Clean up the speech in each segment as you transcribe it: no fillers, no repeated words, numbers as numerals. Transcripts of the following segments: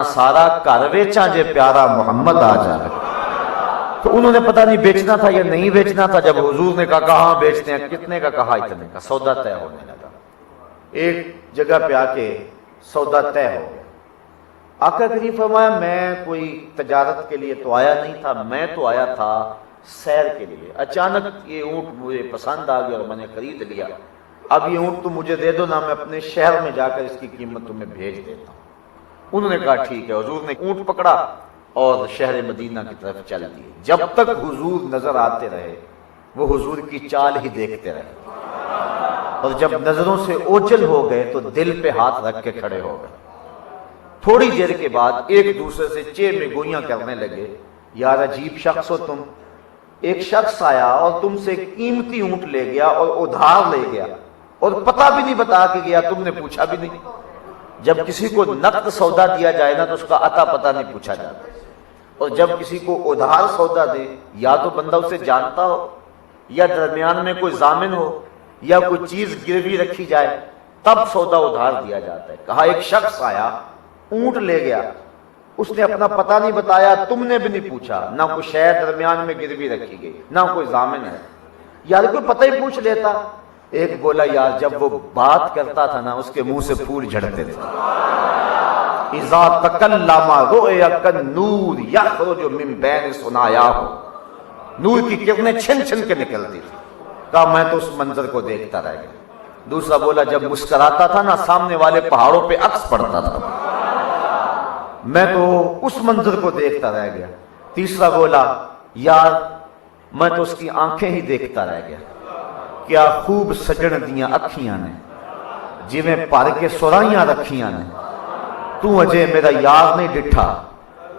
سارا گھر ویچاں جے پیارا محمد آ جائے۔ تو انہوں نے پتہ نہیں بیچنا تھا یا نہیں بیچنا تھا۔ جب حضور نے کہا کہاں بیچتے ہیں، کتنے کا کہا، اتنے کا، سودا طے ہونے لگا۔ ایک جگہ پہ آ کے سودا طے ہو گیا۔ آقا کریم فرمایا میں کوئی تجارت کے لیے تو آیا نہیں تھا، میں تو آیا تھا سیر کے لیے۔ اچانک یہ اونٹ مجھے پسند آ گیا اور میں نے خرید لیا۔ اب یہ اونٹ تو مجھے دے دو نا، میں اپنے شہر میں جا کر اس کی قیمت تمہیں بھیج دیتا ہوں۔ انہوں نے کہا ٹھیک ہے۔ حضور نے اونٹ پکڑا اور شہر مدینہ کی طرف چل دیے۔ جب تک حضور نظر آتے رہے وہ حضور کی چال ہی دیکھتے رہے، اور جب نظروں سے اوجھل ہو گئے تو دل پہ ہاتھ رکھ کے کھڑے ہو گئے۔ تھوڑی دیر کے بعد ایک دوسرے سے چے میں گوئیاں کرنے لگے، یار عجیب شخص ہو تم، ایک شخص آیا اور تم سے قیمتی اونٹ لے گیا اور ادھار لے گیا، اور پتہ بھی نہیں بتا کے گیا، تم نے پوچھا بھی نہیں۔ جب کسی کو نقد سودا دیا جائے نا تو اس کا عطا پتہ نہیں پوچھا جاتا، اور جب کسی کو ادھار سودا دے یا تو بندہ اسے جانتا ہو، یا درمیان میں کوئی ضامن ہو، یا کوئی چیز گروی رکھی جائے، تب سودا ادھار دیا جاتا ہے۔ کہا ایک شخص آیا، اونٹ لے گیا، اس نے اپنا پتہ نہیں بتایا، تم نے بھی نہیں پوچھا، نہ کوئی شے درمیان میں گروی رکھی گئی، نہ کوئی ضامن ہے، یار کوئی پتہ ہی پوچھ لیتا۔ ایک بولا یار جب وہ بات کرتا تھا نا اس کے منہ سے پھول جھڑتے تھے۔ اذا تکلم رؤی کالنور یخرج من بین ثنایاہ، نور کی کرنیں چھن چھن کے نکلتی تھی۔ کہا میں تو اس منظر کو دیکھتا رہ گیا۔ دوسرا بولا جب مسکراتا تھا نا سامنے والے پہاڑوں پہ عکس پڑتا تھا، میں تو اس منظر کو دیکھتا رہ گیا۔ تیسرا بولا یار میں تو اس کی آنکھیں ہی دیکھتا رہ گیا، کیا خوب سجن دیاں اکھیاں نے، جویں بھر کے سرائیاں رکھیاں نے، تو اجے میرا یار نہیں ڈٹھا،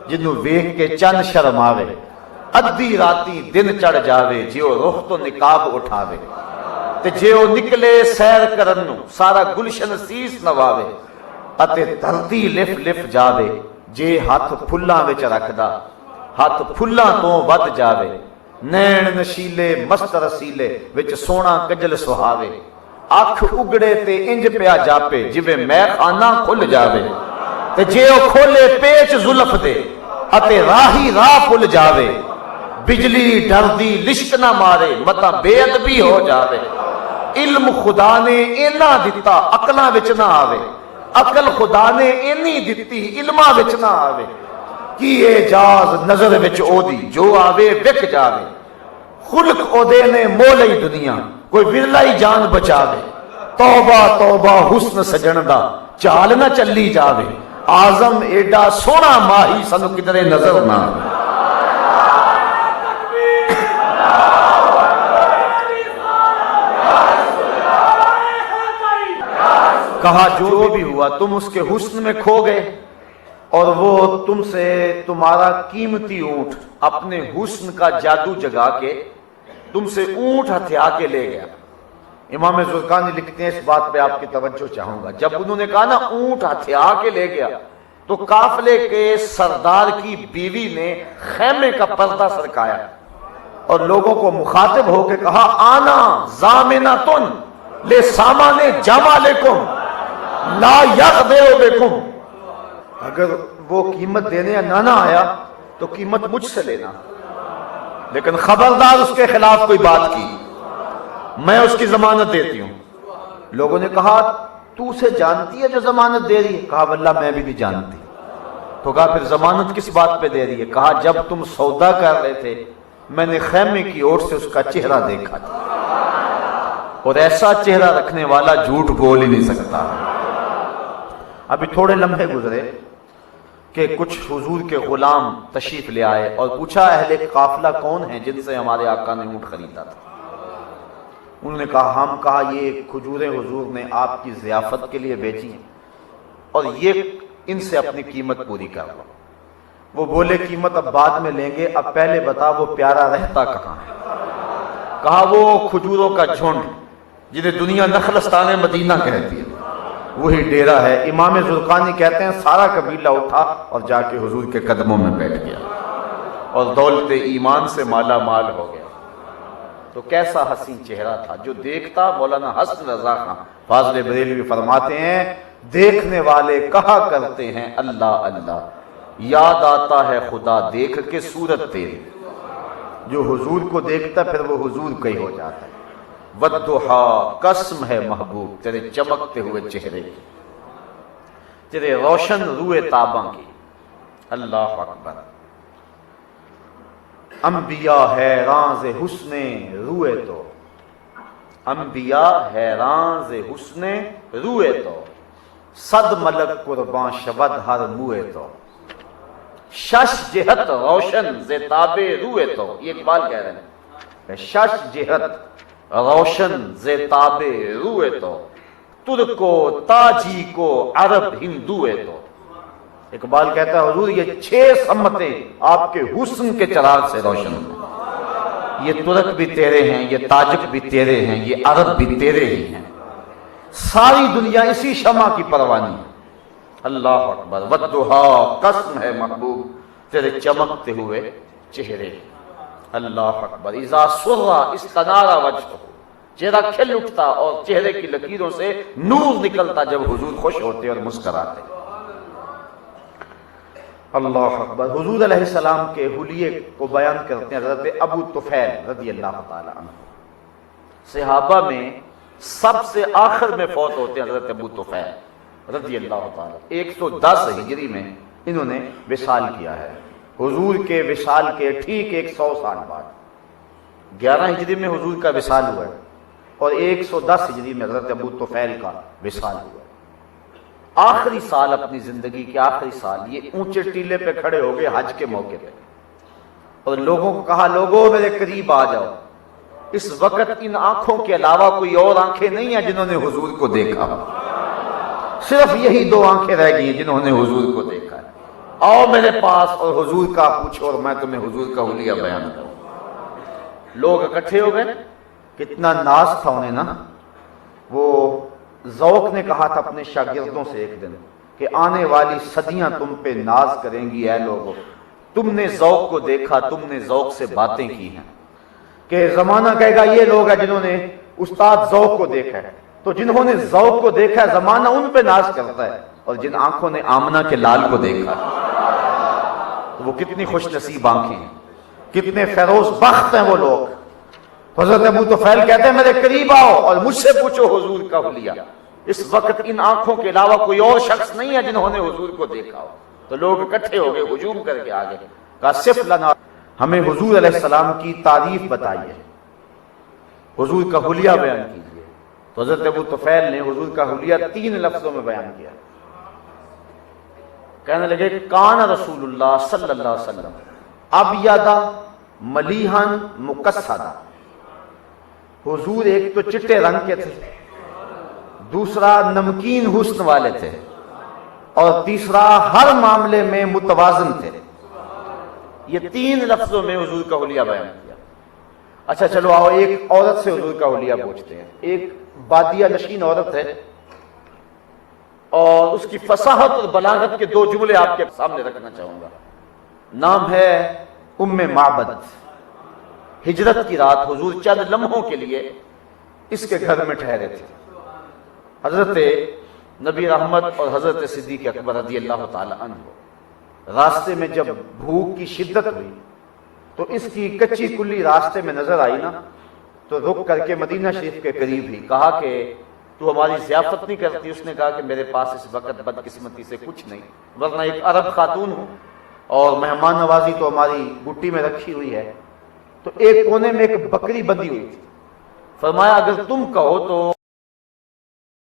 جنوں ویکھ کے چن شرماوے، ادھی راتی دن چڑھ جاوے، جیو رخ تو نقاب اٹھاوے، تے جیو نکلے سیر کرن نوں سارا گلشن سیس نواوے، اتے دھرتی لف لف جاوے، جے ہاتھ پھلاں وچ رکھدا ہاتھ پھلاں تو ود جاوے، نین نشیلے مست رسیلے وچ سونا کجل سہاوے، اکھ اگڑے تے انج پیا جاپے جویں میں خانہ کھل جاوے، تے جے او کھولے پیچ زلف دے اتے راہی راہ پل جاوے، بجلی ڈردی لشک نہ مارے متا بے ادبی ہو جاوے، علم خدا نے اینا دتا عقلاں وچ نہ آوے، عقل خدا نے اینی دتی علماں وچ نہ آوے، کی اعجاز نظر وچ او دی جو آوے وک جاوے، خلق او دے نے مولئی دنیا کوئی ورلائی جان بچاوے، توبہ توبہ حسن سجن دا چال نہ چلی جاوے، آزم ایڈا سونا ماہی سنو کدرے نظر نہ آوے۔ کہا جو بھی ہوا تم اس کے حسن میں کھو گئے، اور وہ تم سے تمہارا قیمتی اونٹ اپنے حسن کا جادو جگا کے تم سے اونٹ ہتھیا کے لے گیا۔ امام زرقانی لکھتے ہیں، اس بات پہ آپ کی توجہ چاہوں گا، جب انہوں نے کہا نا اونٹ ہتھیا کے لے گیا تو قافلے کے سردار کی بیوی نے خیمے کا پردہ سرکایا اور لوگوں کو مخاطب ہو کے کہا آنا ضامنۃ لسامان جمالکم لا یغدر بکم، اگر وہ قیمت دینے نہ آیا تو قیمت مجھ سے لینا، لیکن خبردار اس کے خلاف کوئی بات کی میں اس کی ضمانت دیتی ہوں۔ لوگوں نے کہا تو اسے جانتی ہے جو ضمانت دے رہی ہے؟ کہا واللہ میں بھی نہیں جانتی۔ تو کہا پھر ضمانت کس بات پہ دے رہی ہے؟ کہا جب تم سودا کر رہے تھے میں نے خیمے کی اوٹ سے اس کا چہرہ دیکھا تھا، اور ایسا چہرہ رکھنے والا جھوٹ بول ہی نہیں سکتا۔ ابھی تھوڑے لمحے گزرے کہ کچھ حضور کے غلام تشریف لے آئے اور پوچھا اہل قافلہ کون ہیں جن سے ہمارے آقا نے اونٹ خریدا تھا؟ انہوں نے کہا ہم، کہا یہ کھجوریں حضور نے آپ کی ضیافت کے لیے بیچی ہیں اور یہ ان سے اپنی قیمت پوری کر لو۔ وہ بولے قیمت اب بعد میں لیں گے، اب پہلے بتا وہ پیارا رہتا کہاں ہے؟ کہا وہ کھجوروں کا جھنڈ جنہیں دنیا نخلستان مدینہ کہتی ہے وہی ڈیرہ ہے۔ امام زرقانی کہتے ہیں سارا قبیلہ اٹھا اور جا کے حضور کے قدموں میں بیٹھ گیا اور دولت ایمان سے مالا مال ہو گیا۔ تو کیسا حسین چہرہ تھا جو دیکھتا مولانا حسن رضا خان فاضل بریلوی فرماتے ہیں دیکھنے والے کہا کرتے ہیں اللہ اللہ، یاد آتا ہے خدا دیکھ کے صورت تیری۔ جو حضور کو دیکھتا پھر وہ حضور کا ہی ہو جاتا ہے۔ والضحا، قسم ہے محبوب تیرے چمکتے ہوئے چہرے کی، تیرے روشن روئے تاباں کی۔ اللہ اکبر۔ انبیاء حیران ز حسن روئے تو، انبیاء حیران ز حسن روئے تو، صد ملک قربان شود ہر موئے تو، شش جہت روشن ز تاب روئے تو۔ یہ اقبال کہہ رہے ہیں، شش جہت روشن ز تاب روئے تو، ترکو تاجی کو عرب ہندوئے تو۔ اقبال کہتا ہے حضور یہ 6 سمتیں آپ کے حسن کے چراغ سے روشن ہیں۔ یہ ترک بھی تیرے ہیں، یہ تاجک بھی تیرے ہیں، یہ عرب بھی تیرے ہی ہیں، ساری دنیا اسی شمع کی پروانی ہے۔ اللہ اکبر۔ والضحا، قسم ہے محبوب تیرے چمکتے ہوئے چہرے۔ اللہ اکبر۔ اذا سرّا استنارا وجہہ، چہرہ کھل اٹھتا اور چہرے کی لکیروں سے نور نکلتا جب حضور خوش ہوتے اور مسکراتے۔ اللہ اکبر۔ حضور علیہ السلام کے حلیے کو بیان کرتے ہیں حضرت ابو طفیل رضی اللہ تعالی عنہ۔ صحابہ میں سب سے آخر میں فوت ہوتے ہیں حضرت ابو طفیل رضی اللہ تعالی۔ 110 ہجری میں انہوں نے وصال کیا ہے، حضور کے وصال کے ٹھیک 100 سال بعد 11 ہجری میں حضور کا وصال ہوا ہے اور 110 ہجری میں حضرت ابو طفیل کا وصال ہوا ہے۔ آخری سال، اپنی زندگی کے آخری سال، یہ اونچے ٹیلے پہ کھڑے ہو گئے حج کے موقع پہ اور لوگوں کو کہا لوگوں میرے قریب آ جاؤ، اس وقت ان آنکھوں کے علاوہ کوئی اور آنکھیں نہیں ہیں جنہوں نے حضور کو دیکھا، صرف یہی 2 آنکھیں رہ گئی ہیں جنہوں نے حضور کو دیکھا ہے، آؤ میرے پاس اور حضور کا پوچھو اور میں تمہیں حضور کا حلیہ بیان کروں۔ لوگ اکٹھے ہو گئے، کتنا ناز تھا انہیں نا۔ وہ ذوق نے کہا تھا اپنے شاگردوں سے ایک دن کہ آنے والی صدیاں تم پہ ناز کریں گی اے لوگو، تم نے ذوق کو دیکھا، تم نے ذوق سے باتیں کی ہیں، کہ زمانہ کہے گا یہ لوگ ہیں جنہوں نے استاد ذوق کو دیکھا ہے، تو جنہوں نے ذوق کو دیکھا ہے زمانہ ان پہ ناز کرتا ہے، اور جن آنکھوں نے آمنہ کے لال کو دیکھا تو وہ کتنی خوش نصیب آنکھیں ہیں، کتنے فیروز بخت ہیں وہ لوگ۔ حضرت ابو طفیل کہتے ہیں میرے قریب آؤ اور مجھ سے پوچھو حضور کا حلیہ، اس وقت ان آنکھوں کے علاوہ کوئی اور شخص نہیں ہے جنہوں نے حضور کو دیکھا ہو۔ تو لوگ اکٹھے ہو گئے، ہجوم کر کے آگے کہا صف لنا، ہمیں حضور علیہ السلام کی تعریف بتائیے، حضور کا حلیہ بیان کیجیے۔ تو حضرت ابو طفیل نے حضور کا حلیہ 3 لفظوں میں بیان کیا، کہنے لگے کان رسول اللہ صلی اللہ علیہ وسلم ابیض ملیحن مقصدا، حضور ایک تو چٹے رنگ کے تھے، دوسرا نمکین حسن والے تھے، اور تیسرا ہر معاملے میں متوازن تھے۔ یہ 3 لفظوں میں حضور کا حلیہ بیان کیا۔ اچھا چلو آؤ ایک عورت سے حضور کا حلیہ پوچھتے ہیں۔ ایک بادیہ نشین عورت ہے اور اس کی فصاحت اور بلاغت کے 2 جملے آپ کے سامنے رکھنا چاہوں گا۔ نام ہے ام معبد۔ ہجرت کی رات حضور چند لمحوں کے لیے اس کے گھر میں ٹھہرے تھے۔ حضرت نبی رحمت اور حضرت صدیق اکبر رضی اللہ تعالی عنہ راستے میں جب بھوک کی شدت ہوئی تو اس کی کچی کلی راستے میں نظر آئی نا، تو رک کر کے مدینہ شریف کے قریب ہی کہا کہ تو ہماری ضیافت نہیں کرتی؟ اس نے کہا کہ میرے پاس اس وقت بدقسمتی سے کچھ نہیں، ورنہ ایک عرب خاتون ہوں اور مہمان نوازی تو ہماری گٹی میں رکھی ہوئی ہے۔ تو ایک کونے میں ایک بکری بندھی ہوئی تھی، فرمایا اگر تم کہو تو